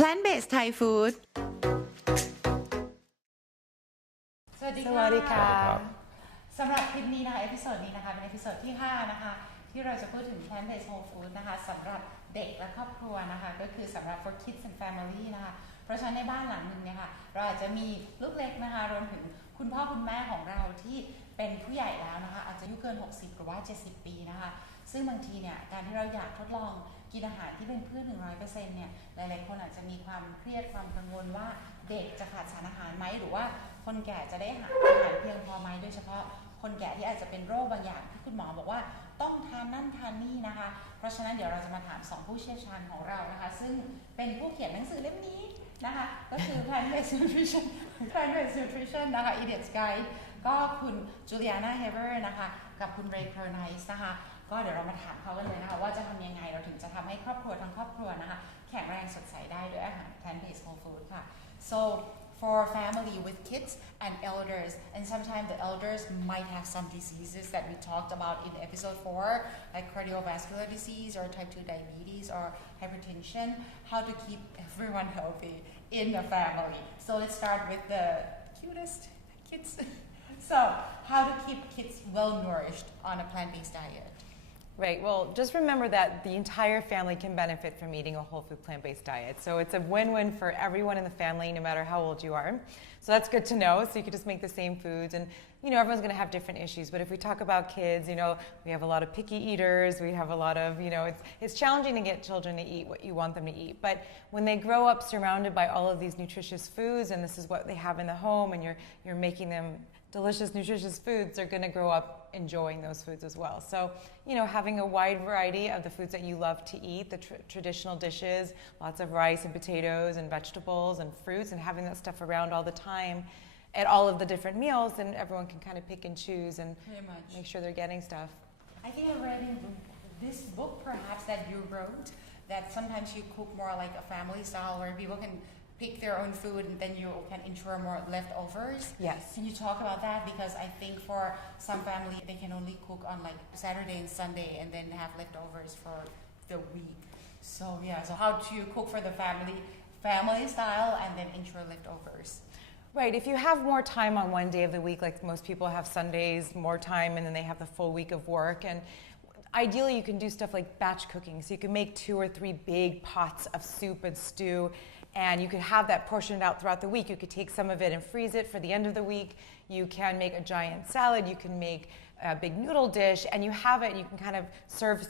Plant-based Thai food สวัสดีค่ะสำหรับคลิปนี้นะคะเอพิโซดนี้นะคะเป็นเอพิโซดที่5นะคะที่เราจะพูดถึง plant-based whole food นะคะสำหรับเด็กและครอบครัวนะคะก็คือสำหรับ for kids and family นะคะเพราะฉะนั้นในบ้านหลังนึงเนี่ยค่ะเราอาจจะมีลูกเล็กนะคะรวมถึงคุณพ่อคุณแม่ของเราที่เป็นผู้ใหญ่แล้วนะคะอาจจะอายุเกิน60หรือว่า70ปีนะคะซึ่งบางทีเนี่ยการที่เราอยากทดลองกินอาหารที่เป็นพืช 100% เนี่ยหลายๆคนอาจจะมีความเครียดความกังวลว่าเด็กจะขาดสารอาหารไหมหรือว่าคนแก่จะได้อาหารเพียงพอไหมโดยเฉพาะคนแก่ที่อาจจะเป็นโรคบางอย่างที่คุณหมอบอกว่าต้องทานนั่นทานนี่นะคะเพราะฉะนั้นเดี๋ยวเราจะมาถาม2ผู้เชี่ยวชาญของเรานะคะซึ่งเป็นผู้เขียนหนังสือเล่มนี้นะคะก็คือ Plant-based Nutrition นะคะ Idiot's Guide ก็คุณจูเลียนาเฮเวอร์นะคะกับคุณเรย์เคอร์ไนส์นะคะก็เดี๋ยวเรามาถามเขากันเลยนะคะว่าจะทำยังไงเราถึงจะทำให้ครอบครัวทั้งครอบครัวนะคะแข็งแรงสดใสได้ด้วยอาหาร Plant-based whole food ค่ะ so for family with kids and elders and sometimes the elders might have some diseases that we talked about in episode 4 like cardiovascular disease or type 2 diabetes or hypertension how to keep everyone healthy in the family so let's start with the cutest kids so how to keep kids well nourished on a plant-based diet Right. Well, just remember that the entire family can benefit from eating a whole food plant-based diet. So it's a win-win for everyone in the family, no matter how old you are. So that's good to know. So you could just make the same foods and, everyone's going to have different issues. But if we talk about kids, we have a lot of picky eaters. We have a lot of, it's challenging to get children to eat what you want them to eat. But when they grow up surrounded by all of these nutritious foods and this is what they have in the home and you're making them delicious, nutritious foods, they're going to grow up enjoying those foods as well. So, having a wide variety of the foods that you love to eat, the traditional dishes, lots of rice and potatoes and vegetables and fruits, and having that stuff around all the time at all of the different meals, and everyone can kind of pick and choose and make sure they're getting stuff. I think I read in this book perhaps that you wrote that sometimes you cook more like a family style where people can pick their own food and then you can ensure more leftovers. Yes. Can you talk about that? Because I think for some family, they can only cook on like Saturday and Sunday and then have leftovers for the week. So so how do you cook for the family style and then ensure leftovers? Right. If you have more time on one day of the week, like most people have Sundays, more time, and then they have the full week of work. And ideally, you can do stuff like batch cooking. So you can make 2 or 3 big pots of soup and stew. And you could have that portioned out throughout the week. You could take some of it and freeze it for the end of the week. You can make a giant salad. You can make a big noodle dish, and you have it. And you can kind of serve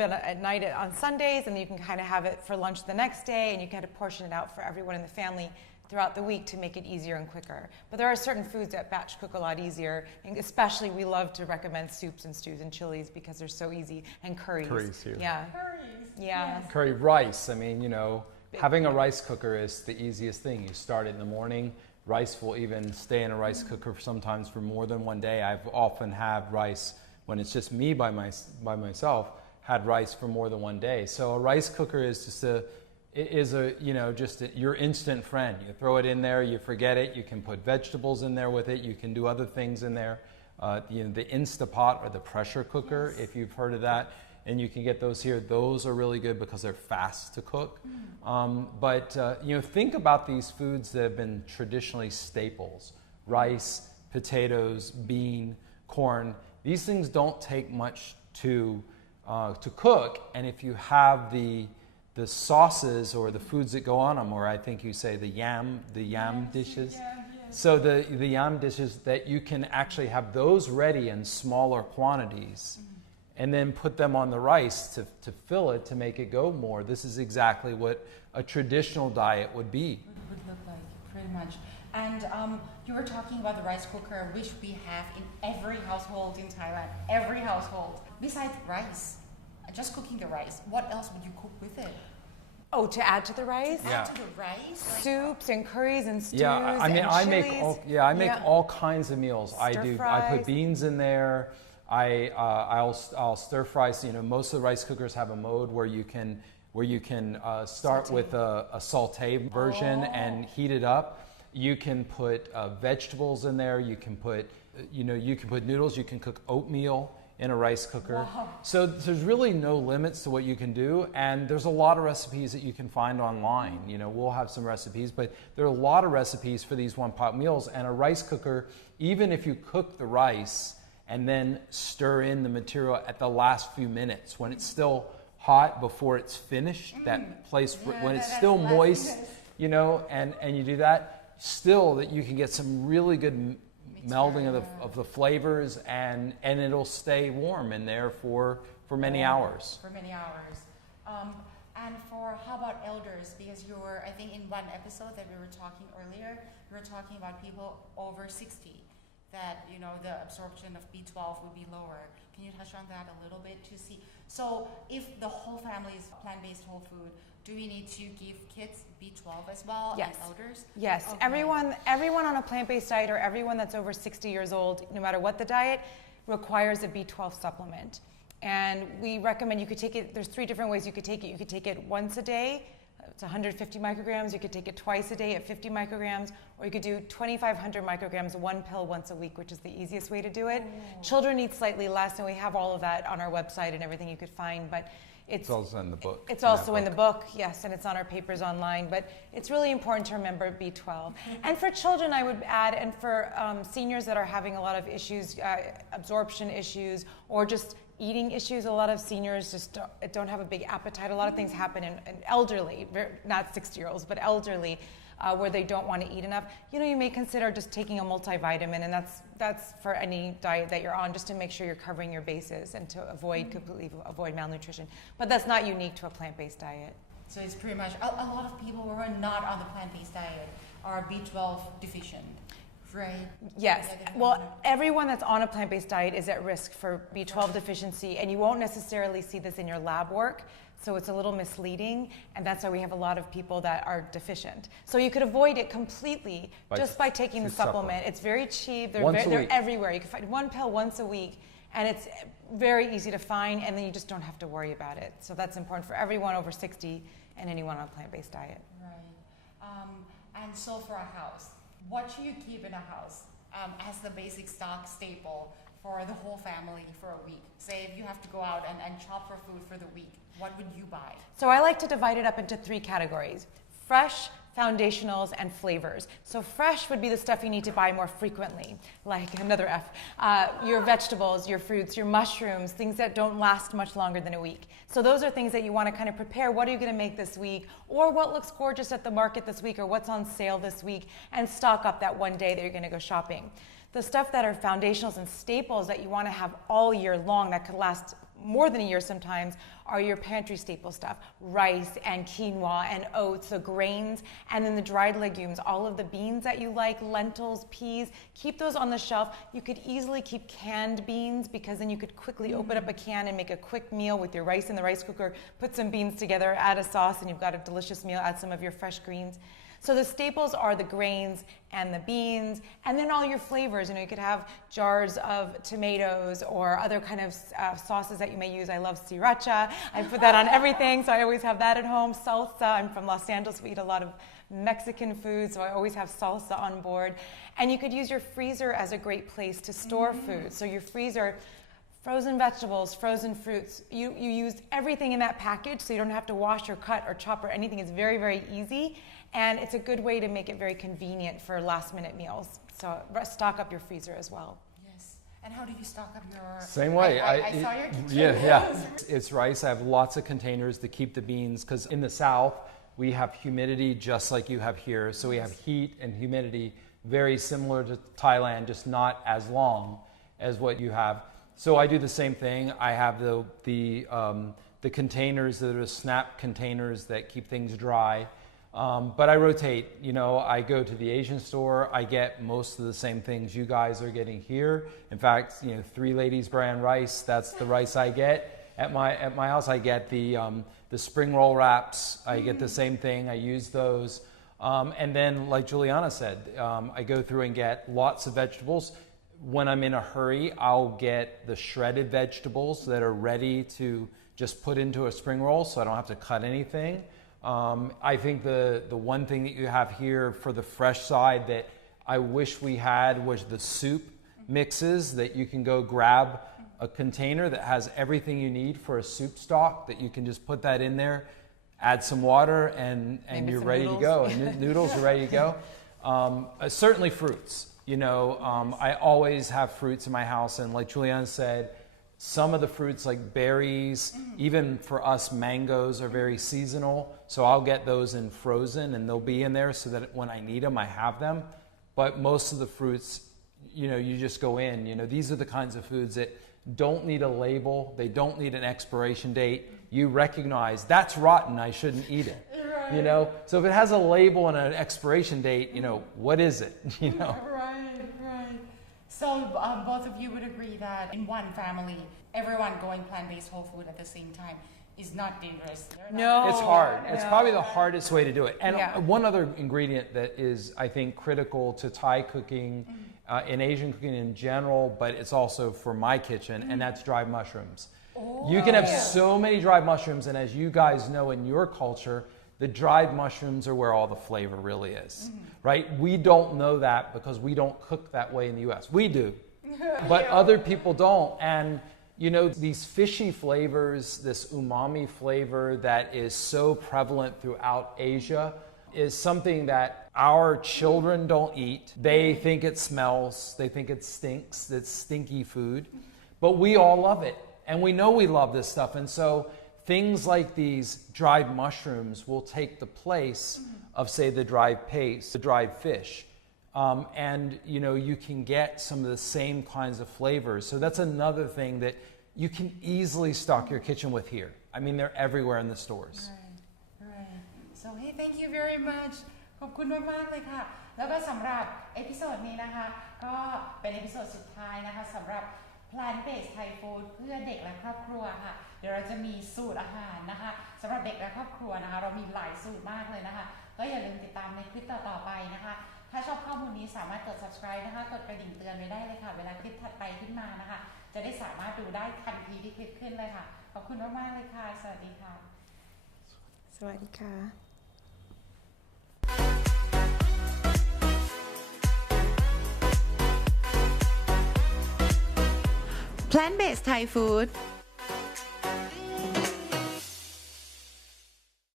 it at night on Sundays, and then you can kind of have it for lunch the next day, and you can kind of portion it out for everyone in the family throughout the week to make it easier and quicker. But there are certain foods that batch cook a lot easier, and especially we love to recommend soups and stews and chilies because they're so easy, and curries. Curries here. Yeah. Curries. Yeah. Yes. Curry rice. I mean, having a rice cooker is the easiest thing. You start it in the morning. Rice will even stay in a rice cooker sometimes for more than one day. I've often had rice when it's just me by myself, had rice for more than one day. So a rice cooker is just your instant friend. You throw it in there, you forget it. You can put vegetables in there with it. You can do other things in there. The Instapot or the pressure cooker, if you've heard of that. And you can get those here. Those are really good because they're fast to cook. But think about these foods that have been traditionally staples: rice, potatoes, bean, corn. These things don't take much to cook. And if you have the sauces or the foods that go on them, or I think you say the yam dishes. So the yam dishes that you can actually have those ready in smaller quantities. And then put them on the rice to fill it, to make it go more. This is exactly what a traditional diet would be. Would look like, pretty much. And you were talking about the rice cooker, which we have in every household in Thailand, every household. Besides rice, just cooking the rice, what else would you cook with it? Oh, to add to the rice? Add to the rice? Soups and curries and stews. Yeah, I mean, I make all kinds of meals. I put beans in there. I'll stir fry. Most of the rice cookers have a mode where you can start with a saute version and heat it up. You can put vegetables in there. You can put noodles. You can cook oatmeal in a rice cooker. Wow. So there's really no limits to what you can do, and there's a lot of recipes that you can find online. You know, we'll have some recipes, but there are a lot of recipes for these one-pot meals, and a rice cooker, even if you cook the rice and then stir in the material at the last few minutes when it's still hot before it's finished, that place when it's still moist, you know, and you do that, still that you can get some really good melding of the flavors, and it'll stay warm in there for many hours. For many hours. And for how about elders? Because I think in one episode that we were talking earlier, we were talking about people over 60, that, you know, the absorption of B12 would be lower. Can you touch on that a little bit to see? So if the whole family is plant-based whole food, do we need to give kids B12 as well? Yes. And elders? Yes. Okay. Everyone on a plant-based diet, or everyone that's over 60 years old, no matter what the diet, requires a B12 supplement. And we recommend you could take it, there's 3 different ways you could take it. You could take it once a day, it's 150 micrograms. You could take it twice a day at 50 micrograms, or you could do 2,500 micrograms, 1 pill once a week, which is the easiest way to do it. Oh. Children eat slightly less, and we have all of that on our website and everything you could find, but it's also in the book. It's also in the book, yes, and it's on our papers online, but it's really important to remember B12. And for children, I would add, and for seniors that are having a lot of issues, absorption issues, or just eating issues, a lot of seniors just don't have a big appetite. A lot of things happen in elderly, not 60-year-olds, but elderly, where they don't want to eat enough. You know, you may consider just taking a multivitamin, and that's for any diet that you're on, just to make sure you're covering your bases and to completely avoid malnutrition. But that's not unique to a plant-based diet. So it's pretty much, a lot of people who are not on the plant-based diet are B12 deficient. Right. Yes. Well, everyone that's on a plant-based diet is at risk for B12 deficiency, and you won't necessarily see this in your lab work, so it's a little misleading, and that's why we have a lot of people that are deficient. So you could avoid it completely just by taking the supplement. It's very cheap. They're everywhere. You can find 1 pill once a week, and it's very easy to find, and then you just don't have to worry about it. So that's important for everyone over 60 and anyone on a plant-based diet. Right. And so for a house, what should you keep in a house as the basic stock staple for the whole family for a week? Say if you have to go out and shop for food for the week, what would you buy? So I like to divide it up into 3 categories: fresh, foundationals, and flavors. So fresh would be the stuff you need to buy more frequently, like another F. Your vegetables, your fruits, your mushrooms, things that don't last much longer than a week. So those are things that you want to kind of prepare. What are you going to make this week? Or what looks gorgeous at the market this week? Or what's on sale this week? And stock up that one day that you're going to go shopping. The stuff that are foundationals and staples that you want to have all year long, that could last more than a year sometimes, are your pantry staple stuff: rice and quinoa and oats, the grains, and then the dried legumes, all of the beans that you like, lentils, peas. Keep those on the shelf. You could easily keep canned beans, because then you could quickly open up a can and make a quick meal with your rice in the rice cooker, put some beans together, add a sauce, and you've got a delicious meal. Add some of your fresh greens. So the staples are the grains and the beans, and then all your flavors. You know, you could have jars of tomatoes or other kind of sauces that you may use. I love sriracha. I put that on everything, so I always have that at home. Salsa. I'm from Los Angeles. We eat a lot of Mexican food, so I always have salsa on board. And you could use your freezer as a great place to store food. So your freezer, frozen vegetables, frozen fruits, you use everything in that package, so you don't have to wash or cut or chop or anything. It's very, very easy. And it's a good way to make it very convenient for last-minute meals. So stock up your freezer as well. Yes. And how do you stock up your... Same way. I saw your kitchen. Yeah. It's rice. I have lots of containers to keep the beans, because in the South, we have humidity just like you have here. So we have heat and humidity very similar to Thailand, just not as long as what you have. So I do the same thing. I have the containers that are snap containers that keep things dry. But I rotate. You know, I go to the Asian store. I get most of the same things you guys are getting here. In fact, you know, 3 Ladies brand rice. That's the rice I get at my house. I get the spring roll wraps. I get the same thing. I use those. And then, like Juliana said, I go through and get lots of vegetables. When I'm in a hurry, I'll get the shredded vegetables that are ready to just put into a spring roll, so I don't have to cut anything. I think the one thing that you have here for the fresh side that I wish we had was the soup mixes that you can go grab a container that has everything you need for a soup stock that you can just put that in there, add some water, and you're ready to go. And noodles are ready to go. Certainly fruits. I always have fruits in my house, and like Juliana said, some of the fruits like berries, even for us mangoes are very seasonal, so I'll get those in frozen and they'll be in there so that when I need them I have them. But most of the fruits, you just go in. These are the kinds of foods that don't need a label, they don't need an expiration date. You recognize that's rotten, I shouldn't eat it. Right. So if it has a label and an expiration date, what is it? Right. So both of you would agree that in one family, everyone going plant-based whole food at the same time is not dangerous. No. It's hard. It's probably the hardest way to do it. And Yeah. one other ingredient that is, I think, critical to Thai cooking, in Asian cooking in general, but it's also for my kitchen, and that's dried mushrooms. You can have so many dried mushrooms, and as you guys know in your culture, the dried mushrooms are where all the flavor really is, right? We don't know that because we don't cook that way in the US. We do, but other people don't. And these fishy flavors, this umami flavor that is so prevalent throughout Asia is something that our children don't eat. They think it smells, they think it stinks, it's stinky food, but we all love it. And we know we love this stuff. And so things like these dried mushrooms will take the place of, say, the dried paste, the dried fish. And you can get some of the same kinds of flavors. So that's another thing that you can easily stock your kitchen with here. I mean, they're everywhere in the stores. Right. So hey, thank you very much. ขอบคุณมากๆเลยค่ะ แล้วก็สำหรับเอพิโซดนี้นะคะ ก็เป็นเอพิโซดสุดท้ายนะคะสำหรับ plant-based Thai food เพื่อเด็กและครอบครัวค่ะ เดี๋ยวเราจะมีสูตรอาหารนะคะสำหรับเด็กและครอบครัวนะคะ เรามีหลายสูตรมากเลยนะคะ ก็อย่าลืมติดตามในคลิปต่อๆไปนะคะ ถ้าชอบข้อมูลนี้สามารถกด subscribe นะคะ กดกระดิ่งเตือนไว้ได้เลยค่ะ เวลาคลิปถัดไปขึ้นมานะคะ จะได้สามารถดูได้ทันทีที่คลิปขึ้นเลยค่ะ ขอบคุณมากๆเลยค่ะ สวัสดีค่ะ สวัสดีค่ะ Plant-based Thai food